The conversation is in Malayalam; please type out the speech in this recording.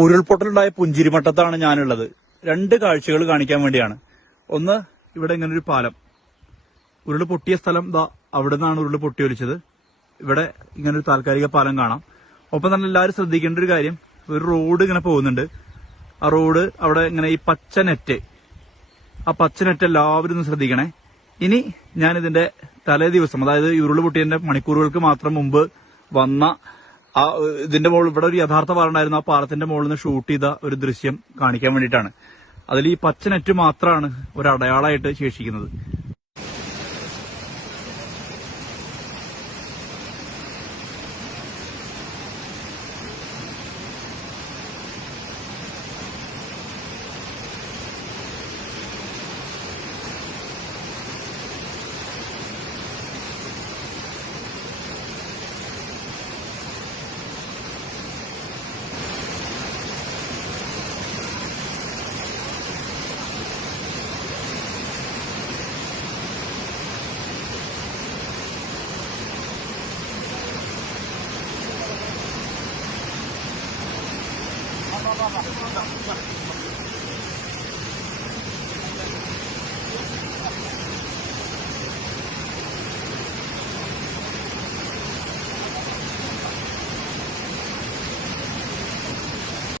ഉരുൾപൊട്ടലുണ്ടായ പുഞ്ചിരിമട്ടത്താണ് ഞാനുള്ളത്. രണ്ട് കാഴ്ചകൾ കാണിക്കാൻ വേണ്ടിയാണ്. ഒന്ന്, ഇവിടെ ഇങ്ങനെ ഒരു പാലം, ഉരുൾ പൊട്ടിയ സ്ഥലം ദാ അവിടെ നിന്നാണ് ഉരുൾ പൊട്ടിയൊലിച്ചത്. ഇവിടെ ഇങ്ങനെ ഒരു താൽക്കാലിക പാലം കാണാം. ഒപ്പം തന്നെ എല്ലാവരും ശ്രദ്ധിക്കേണ്ട ഒരു കാര്യം, ഒരു റോഡ് ഇങ്ങനെ പോകുന്നുണ്ട്. ആ റോഡ് അവിടെ ഇങ്ങനെ ഈ പച്ച നെറ്റ് എല്ലാവരും ഒന്ന് ശ്രദ്ധിക്കണേ. ഇനി ഞാനിതിന്റെ തലേ ദിവസം, അതായത് ഉരുൾ പൊട്ടിയതിന്റെ മണിക്കൂറുകൾക്ക് മാത്രം മുമ്പ് വന്ന ഇതിന്റെ മുകളിൽ ഇവിടെ ഒരു യഥാർത്ഥ പാലം ഉണ്ടായിരുന്നു. ആ പാലത്തിന്റെ മുകളിൽ നിന്ന് ഷൂട്ട് ചെയ്ത ഒരു ദൃശ്യം കാണിക്കാൻ വേണ്ടിയിട്ടാണ്. അതിൽ ഈ പച്ച നെറ്റ് മാത്രമാണ് ഒരു അടയാളമായിട്ട് ശേഷിക്കുന്നത്.